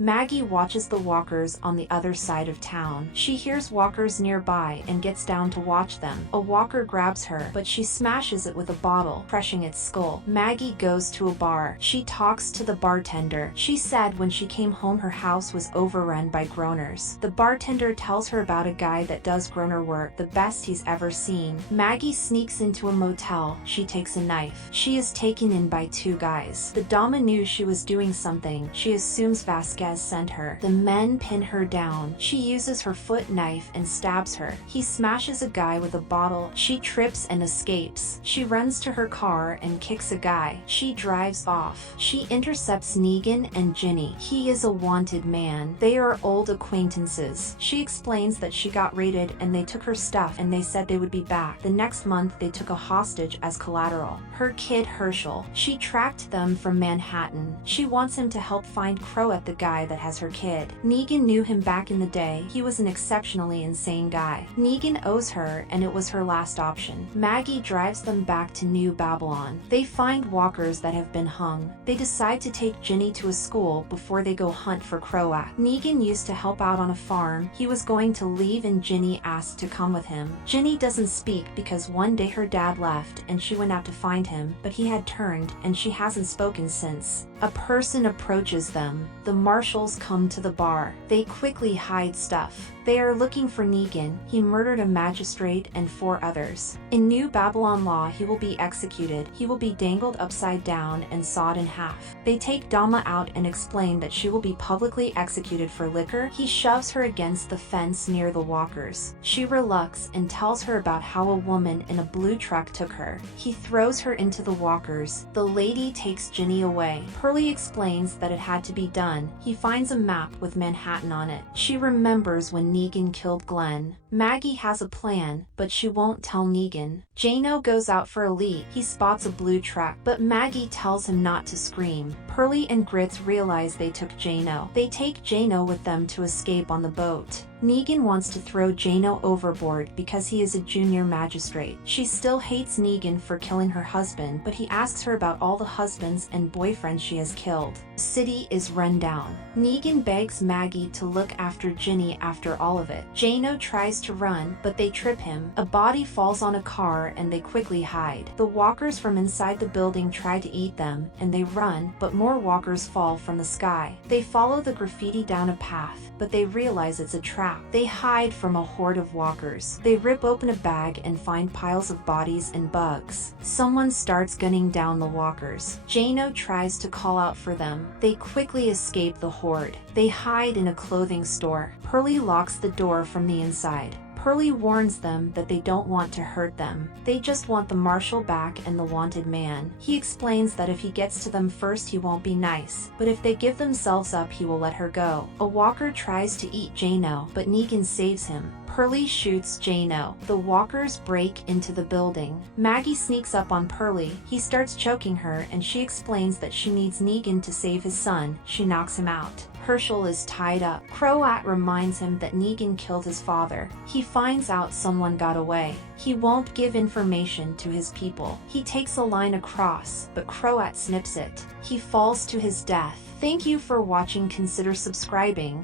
Maggie watches the walkers on the other side of town. She hears walkers nearby and gets down to watch them. A walker grabs her, but she smashes it with a bottle, crushing its skull. Maggie goes to a bar. She talks to the bartender. She said when she came home her house was overrun by groaners. The bartender tells her about a guy that does groaner work, the best he's ever seen. Maggie sneaks into a motel. She takes a knife. She is taken in by two guys. The dama knew she was doing something. She assumes Vasquez sent her. The men pin her down. She uses her foot knife and stabs her. He smashes a guy with a bottle. She trips and escapes. She runs to her car and kicks a guy. She drives off. She intercepts Negan and Ginny. He is a wanted man. They are old acquaintances. She explains that she got raided and they took her stuff and they said they would be back. The next month they took a hostage as collateral. Her kid Herschel. She tracked them from Manhattan. She wants him to help find Croat, the guy that has her kid. Negan knew him back in the day. He was an exceptionally insane guy. Negan owes her and it was her last option. Maggie drives them back to New Babylon. They find walkers that have been hung. They decide to take Ginny to a school before they go hunt for Croat. Negan used to help out on a farm. He was going to leave and Ginny asked to come with him. Ginny doesn't speak because one day her dad left and she went out to find him, but he had turned and she hasn't spoken since. A person approaches them. The marshals come to the bar. They quickly hide stuff. They are looking for Negan. He murdered a magistrate and 4 others. In New Babylon law, he will be executed. He will be dangled upside down and sawed in half. They take Dama out and explain that she will be publicly executed for liquor. He shoves her against the fence near the walkers. She relucts and tells her about how a woman in a blue truck took her. He throws her into the walkers. The lady takes Ginny away. Pearlie explains that it had to be done. He finds a map with Manhattan on it. She remembers when Negan killed Glenn. Maggie has a plan, but she won't tell Negan. Jano goes out for a lead. He spots a blue truck, but Maggie tells him not to scream. Pearlie and Grits realize they took Jano. They take Jano with them to escape on the boat. Negan wants to throw Jano overboard because he is a junior magistrate. She still hates Negan for killing her husband, but he asks her about all the husbands and boyfriends she has killed. The city is run down. Negan begs Maggie to look after Ginny after all of it. Jano tries to run, but they trip him. A body falls on a car and they quickly hide. The walkers from inside the building try to eat them, and they run, but more walkers fall from the sky. They follow the graffiti down a path, but they realize it's a trap. They hide from a horde of walkers. They rip open a bag and find piles of bodies and bugs. Someone starts gunning down the walkers. Jano tries to call out for them. They quickly escape the horde. They hide in a clothing store. Pearlie locks the door from the inside. Pearlie warns them that they don't want to hurt them. They just want the marshal back and the wanted man. He explains that if he gets to them first he won't be nice, but if they give themselves up he will let her go. A walker tries to eat Jano, but Negan saves him. Pearlie shoots Jano. The walkers break into the building. Maggie sneaks up on Pearlie. He starts choking her and she explains that she needs Negan to save his son. She knocks him out. Herschel is tied up. Croat reminds him that Negan killed his father. He finds out someone got away. He won't give information to his people. He takes a line across, but Croat snips it. He falls to his death. Thank you for watching. Consider subscribing.